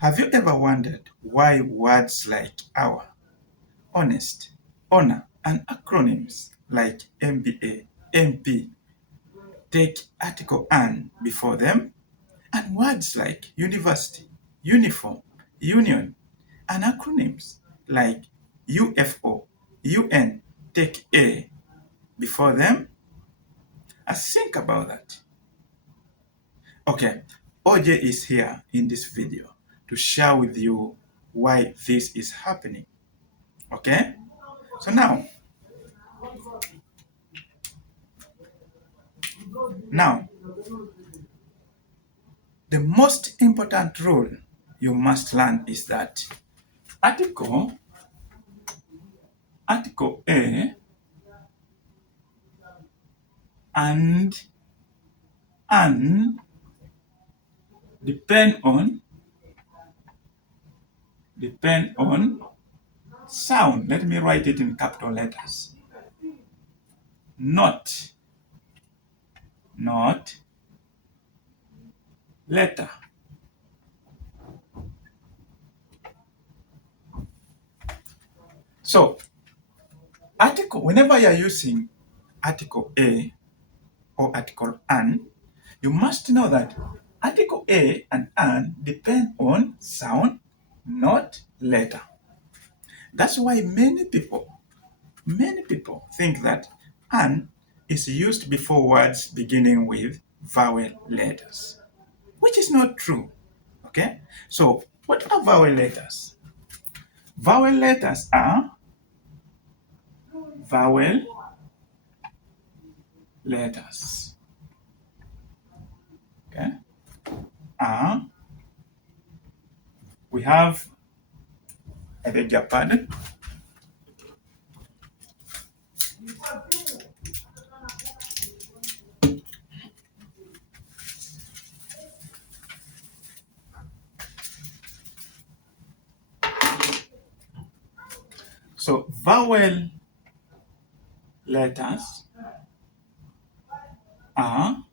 Have you ever wondered why words like our, honest, honor, and acronyms like MBA, MP take article "an" before them? And words like university, uniform, union, and acronyms like UFO, UN take A before them? Think about that. Okay, OJ is here in this video to share with you why this is happening. Okay, so now, the most important rule you must learn is that article A and an depend on sound. Let me write it in capital letters. Not letter. So whenever you're using article A or article an, you must know that article A and an depend on sound, not letter. That's why many people think that an is used before words beginning with vowel letters, which is not true. Okay? So, what are vowel letters? Vowel letters are vowel letters. Okay? We have, I beg your pardon. So, vowel letters are,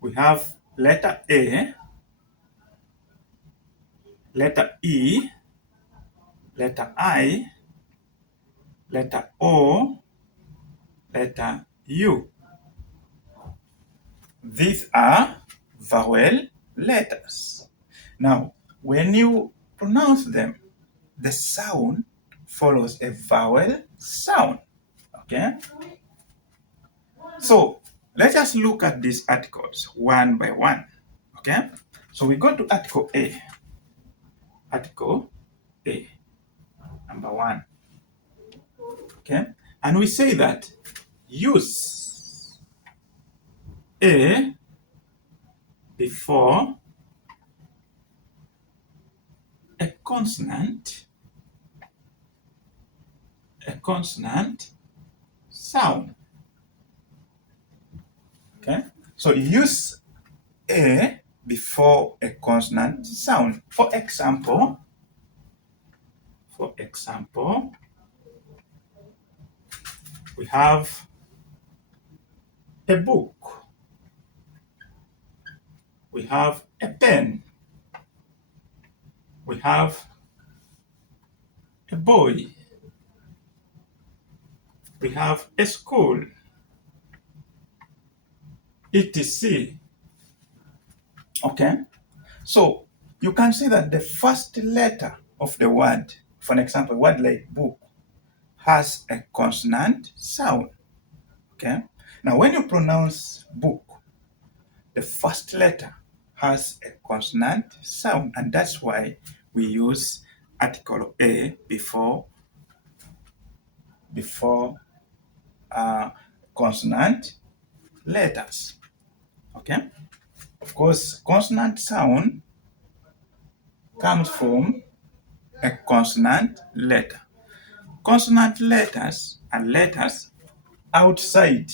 we have letter A, letter E, letter I, letter O, letter U. These are vowel letters. Now, when you pronounce them, the sound follows a vowel sound. Okay? So, let us look at these articles one by one. Okay? So, we go to article A. Article A, number 1. Okay? And we say that use A before a consonant sound. Okay? So use A before a consonant sound. For example, we have a book. We have a pen. We have a boy. We have a school. etc. Okay? So you can see that the first letter of the word, for example, a word like book, has a consonant sound. Okay? Now when you pronounce book, the first letter has a consonant sound, and that's why we use article A before consonant letters. Okay? Of course, consonant sound comes from a consonant letter. Consonant letters and letters outside,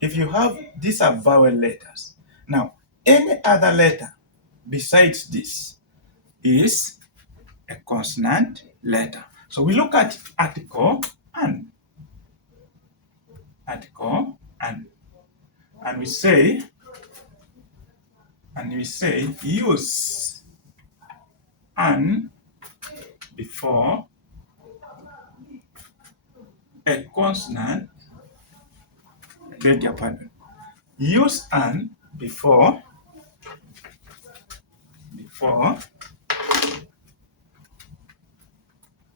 if you have, these are vowel letters. Now, any other letter besides this is a consonant letter. So we look at article an. And we say use an before a consonant, beg your pardon. Use an before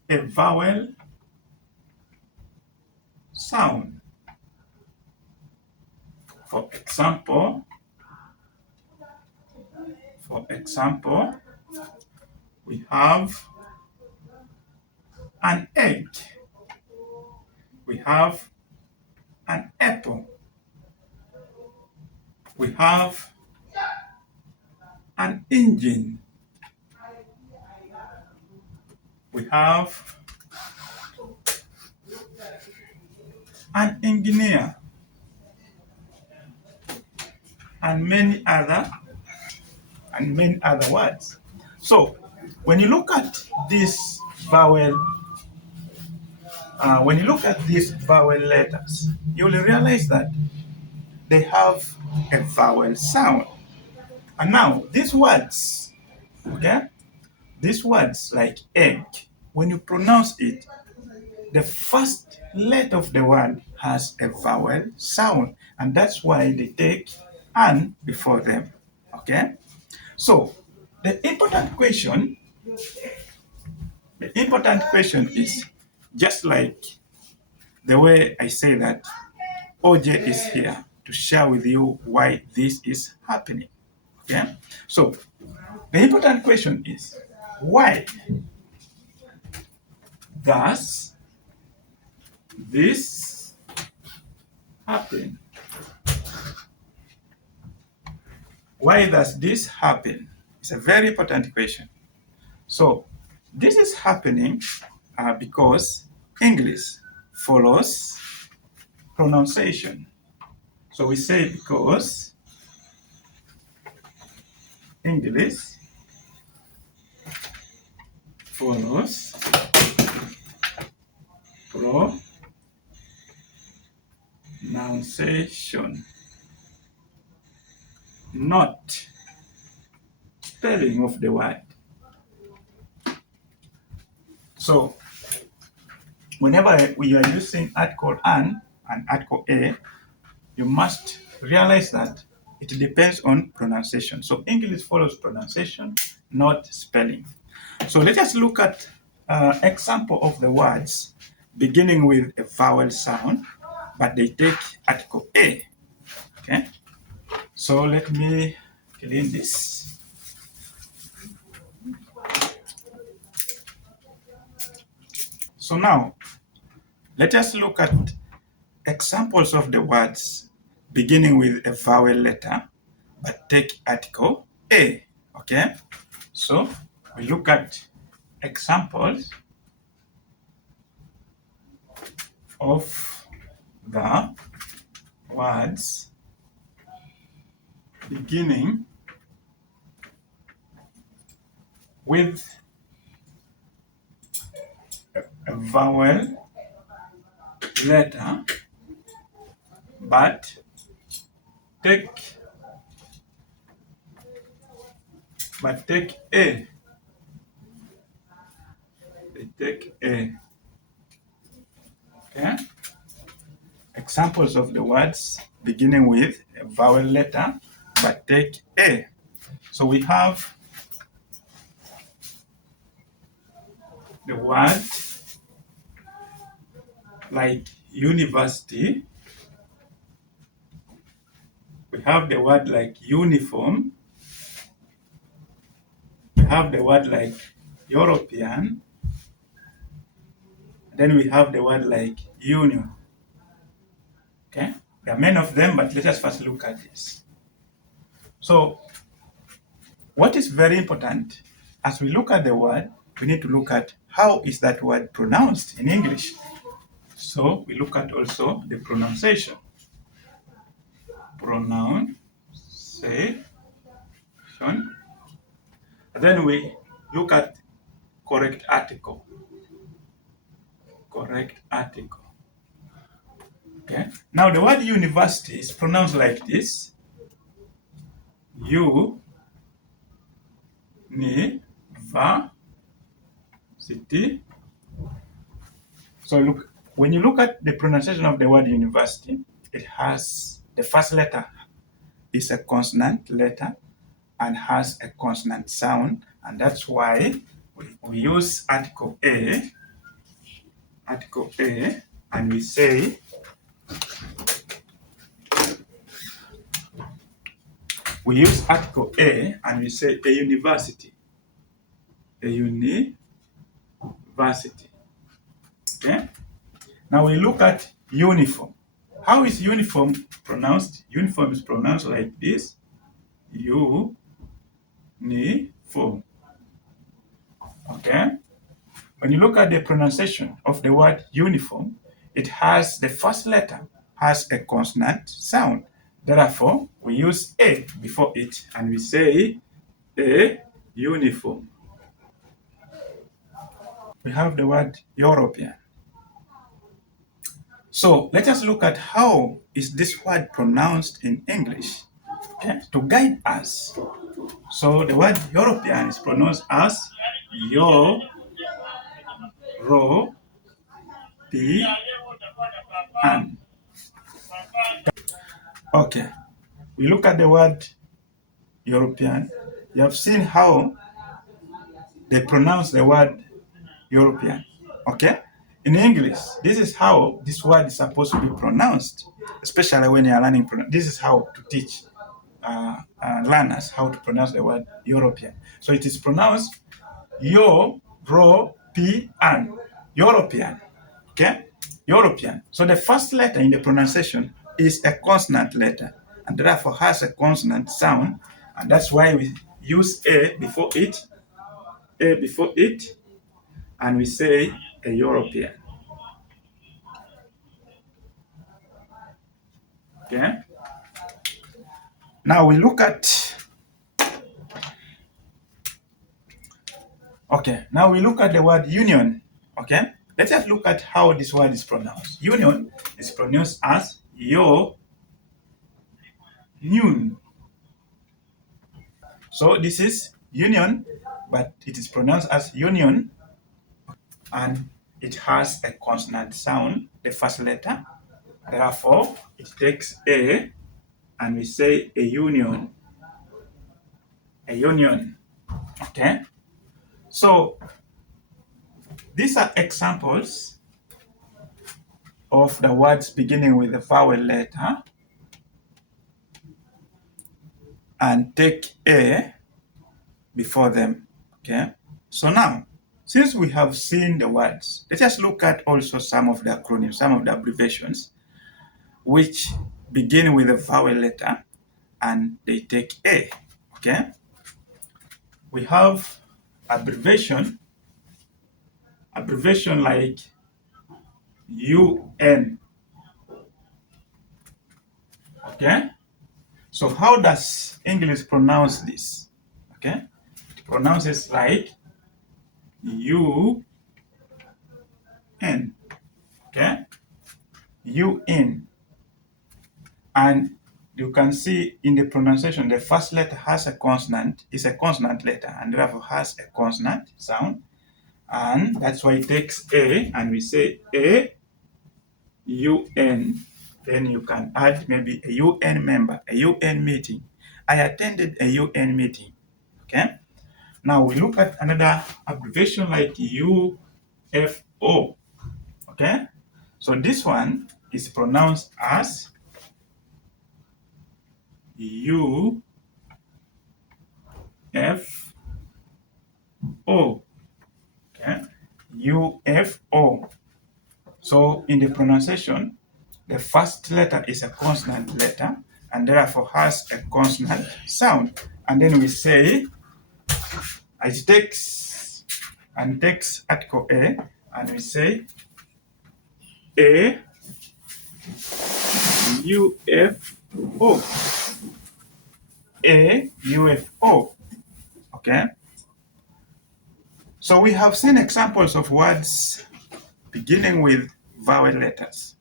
a vowel sound. For example, we have an egg, we have an apple, we have an engine, we have an engineer, and many other words. So when you look at this vowel, these vowel letters, you will realize that they have a vowel sound. And now these words, okay, these words like egg, when you pronounce it, the first letter of the word has a vowel sound, and that's why they take an before them. Okay? So the important question is just like the way I say that OJ is here to share with you why this is happening. Okay? So the important question is why does this happen? Why does this happen? It's a very important question. So this is happening because English follows pronunciation. So we say because English follows pronunciation, not spelling of the word. So whenever we are using article an and article a, you must realize that it depends on pronunciation. So English follows pronunciation, not spelling. So let us look at example of the words beginning with a vowel sound, but they take article a. Okay. So let me clean this. So now let us look at examples of the words beginning with a vowel letter but take article a. Okay. So we look at examples of the words beginning with a vowel letter but take a. They take a. Okay. Examples of the words beginning with a vowel letter but take a. So we have the word like university. We have the word like uniform. We have the word like European. Then we have the word like union. Okay? There are many of them, but let us first look at this. So, what is very important as we look at the word, we need to look at how is that word pronounced in English. So, we look at also the pronunciation. Pronunciation. Then we look at correct article. Correct article. Okay. Now the word university is pronounced like this. U ni va City. So look, when you look at the pronunciation of the word university, it has the first letter is a consonant letter and has a consonant sound, and that's why we use article A, and we say a university, a university. Okay. Now we look at uniform. How is uniform pronounced? Uniform is pronounced like this: uniform. Okay. When you look at the pronunciation of the word uniform, it has the first letter has a consonant sound. Therefore, we use a before it and we say a uniform. We have the word European. So let us look at how is this word pronounced in English, okay, to guide us. So the word European is pronounced as European. Okay, we look at the word European. You have seen how they pronounce the word European. Okay? In English, this is how this word is supposed to be pronounced, especially when you are learning. This is how to teach learners how to pronounce the word European. So it is pronounced European. European. Okay? European. So the first letter in the pronunciation is a consonant letter and therefore has a consonant sound, and that's why we use a before it, and we say a European. Okay. Now we look at the word union. Okay. Let's just look at how this word is pronounced. Union is pronounced as yo noon. So this is union, but it is pronounced as union, and it has a consonant sound, the first letter. Therefore, it takes a, and we say a union. A union. Okay. So these are examples of the words beginning with the vowel letter and take a before them. Okay. So now, since we have seen the words, let us look at also some of the acronyms, some of the abbreviations, which begin with a vowel letter and they take a. Okay. We have abbreviation like UN. Okay. So how does English pronounce this? Okay. It pronounces like UN. Okay. UN. And you can see in the pronunciation, the first letter has a consonant, is a consonant letter, and therefore has a consonant sound. And that's why it takes a, and we say a UN. Then you can add maybe a UN member, a UN meeting. I attended a UN meeting. Okay. Now we look at another abbreviation like UFO. Okay. So this one is pronounced as UFO. Okay. UFO. So in the pronunciation, the first letter is a consonant letter and therefore has a consonant sound. And then we say it takes article A, and we say a UFO. A UFO. Okay. So we have seen examples of words beginning with vowel letters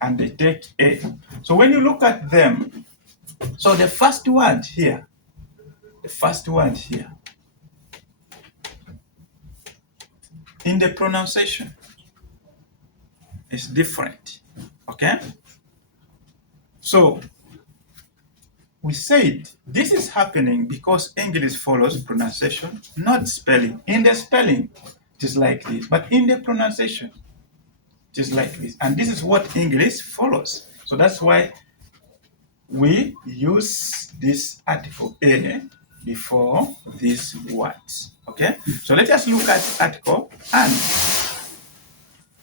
and they take a. So when you look at them, so the first word here, in the pronunciation, it's different. Okay? So we said this is happening because English follows pronunciation, not spelling. In the spelling, it is like this, but in the pronunciation, it is like this. And this is what English follows. So that's why we use this article A before these words. Okay? So let us look at article and.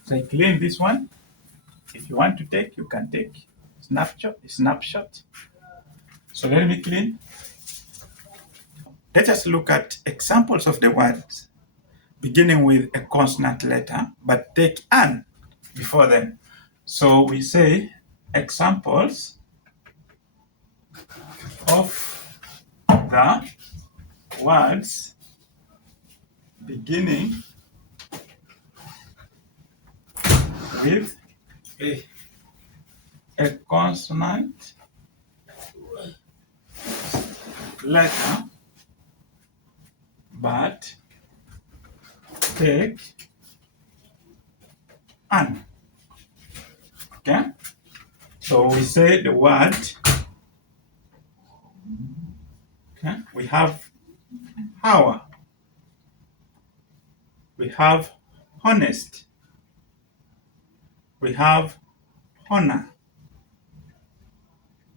So I clean this one. If you want to take, you can take. Snapshot. So let me clean. Let us look at examples of the words beginning with a consonant letter, but take an before them. So we say examples of the words beginning with a consonant letter, but take an. Okay? So we say the word, okay? We have hour, we have honest, we have honor,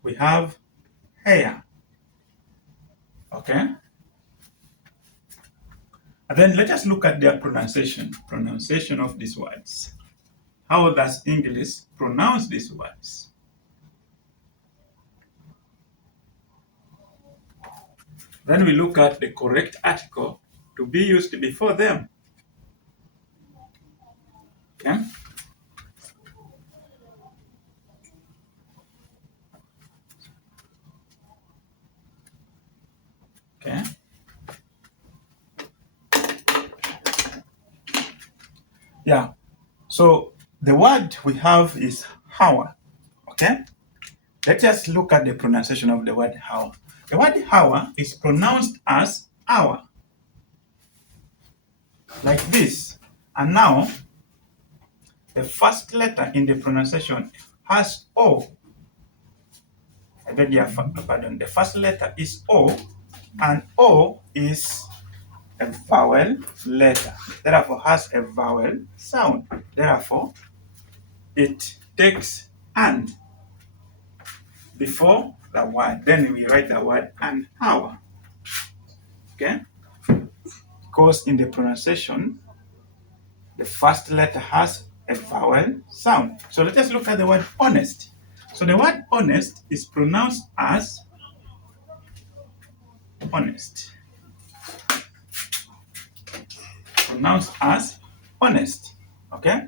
we have hair. Okay? And then let us look at their pronunciation of these words. How does English pronounce these words? Then we look at the correct article to be used before them. Okay? Okay? Yeah. So the word we have is hour. Okay? Let us look at the pronunciation of the word hour. The word hour is pronounced as hour, like this. And now, the first letter in the pronunciation has O. I beg your pardon. The first letter is O, and O is a vowel letter. Therefore, has a vowel sound. Therefore, it takes an before the word. Then we write the word an hour. Okay? Because in the pronunciation, the first letter has a vowel sound. So let us look at the word honest. So the word honest is pronounced as honest. Pronounced as honest. Okay?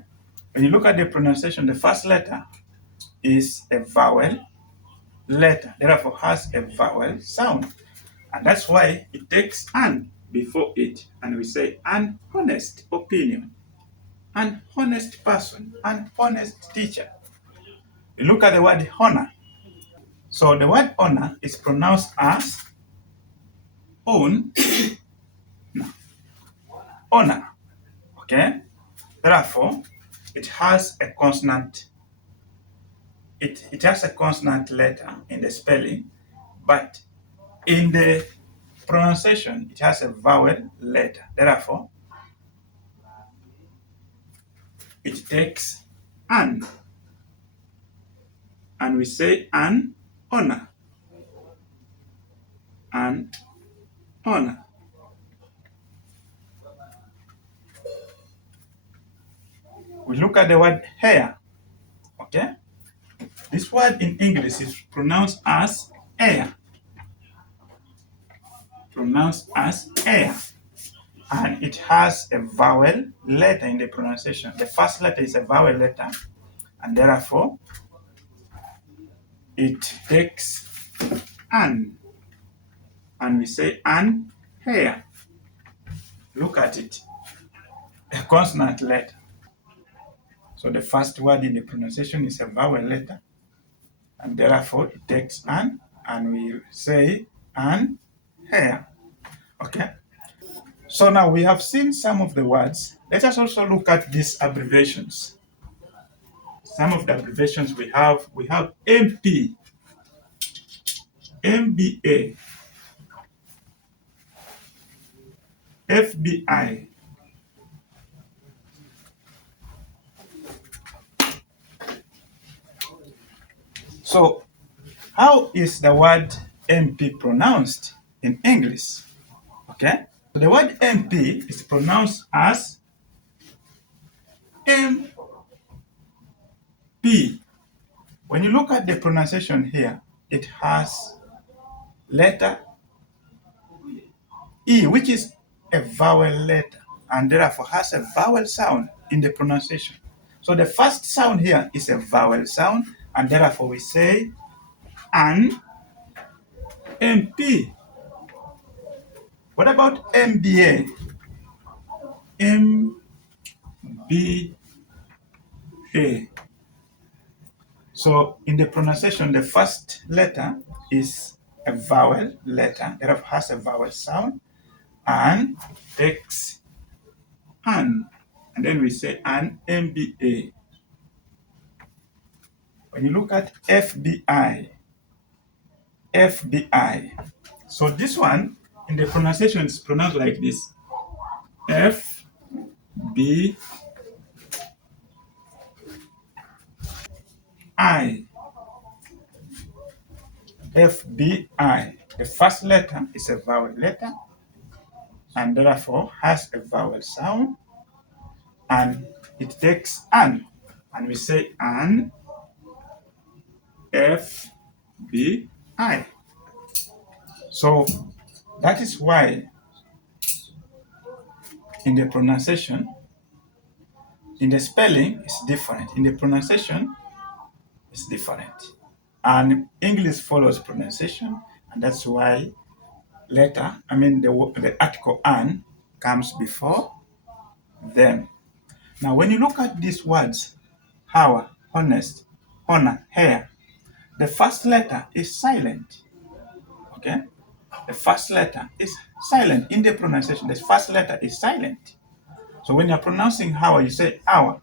When you look at the pronunciation, the first letter is a vowel letter, therefore has a vowel sound. And that's why it takes an before it. And we say an honest opinion, an honest person, an honest teacher. You look at the word honor. So the word honor is pronounced as own, honor. Okay? Therefore, it has a consonant. It has a consonant letter in the spelling, but in the pronunciation, it has a vowel letter. Therefore, it takes an, and we say an honor, an honor. We look at the word hair. Okay? This word in English is pronounced as air. Pronounced as air. And it has a vowel letter in the pronunciation. The first letter is a vowel letter, and therefore it takes an, and we say an hair. Look at it. A consonant letter. So the first word in the pronunciation is a vowel letter, and therefore it takes and we say an hair. Okay? So now we have seen some of the words. Let us also look at these abbreviations. Some of the abbreviations we have MP, MBA, FBI. So how is the word MP pronounced in English? Okay, so the word MP is pronounced as MP. When you look at the pronunciation here, it has letter E, which is a vowel letter, and therefore has a vowel sound in the pronunciation. So the first sound here is a vowel sound, and therefore we say an MP. What about MBA? MBA. So in the pronunciation, the first letter is a vowel letter, therefore has a vowel sound, and takes an, and then we say an MBA. When you look at FBI. So this one in the pronunciation is pronounced like this: FBI. FBI. The first letter is a vowel letter and therefore has a vowel sound, and it takes an, and we say an FBI. So that is why in the pronunciation, in the spelling is different. In the pronunciation, it's different. And English follows pronunciation, and that's why the article an comes before them. Now, when you look at these words, hour, honest, honor, hair, the first letter is silent. Okay? The first letter is silent in the pronunciation. The first letter is silent. So when you're pronouncing hour, you say hour.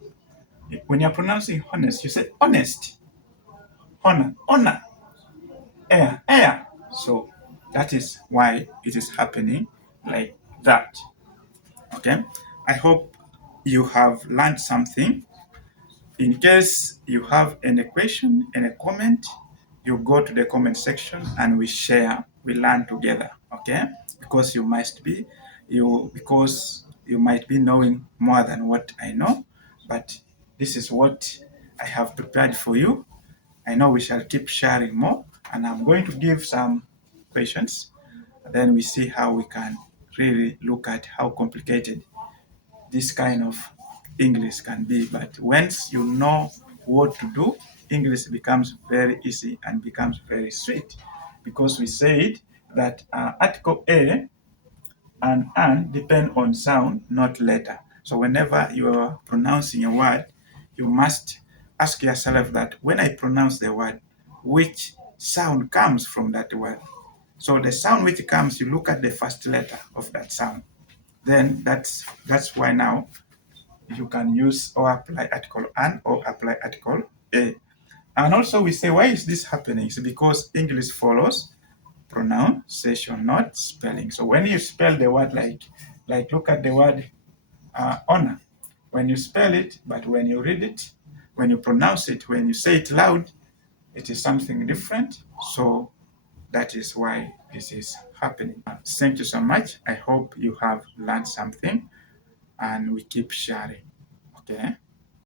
When you're pronouncing honest, you say honest. Honor, honor, air, air. So that is why it is happening like that. Okay? I hope you have learned something. In case you have any question, any comment, you go to the comment section and we share, we learn together, okay? Because you might be knowing more than what I know, but this is what I have prepared for you. I know we shall keep sharing more, and I'm going to give some questions. Then we see how we can really look at how complicated this kind of English can be. But once you know what to do, English becomes very easy and becomes very sweet, because we said that article A and an depend on sound, not letter. So whenever you are pronouncing a word, you must ask yourself that when I pronounce the word, which sound comes from that word? So the sound which comes, you look at the first letter of that sound. Then that's why now you can use or apply article an or apply article a. And also we say, why is this happening? It's because English follows pronunciation, not spelling. So when you spell the word like look at the word honor. When you spell it, but when you read it, when you pronounce it, when you say it loud, it is something different. So that is why this is happening. Thank you so much. I hope you have learned something, and we keep sharing. Okay.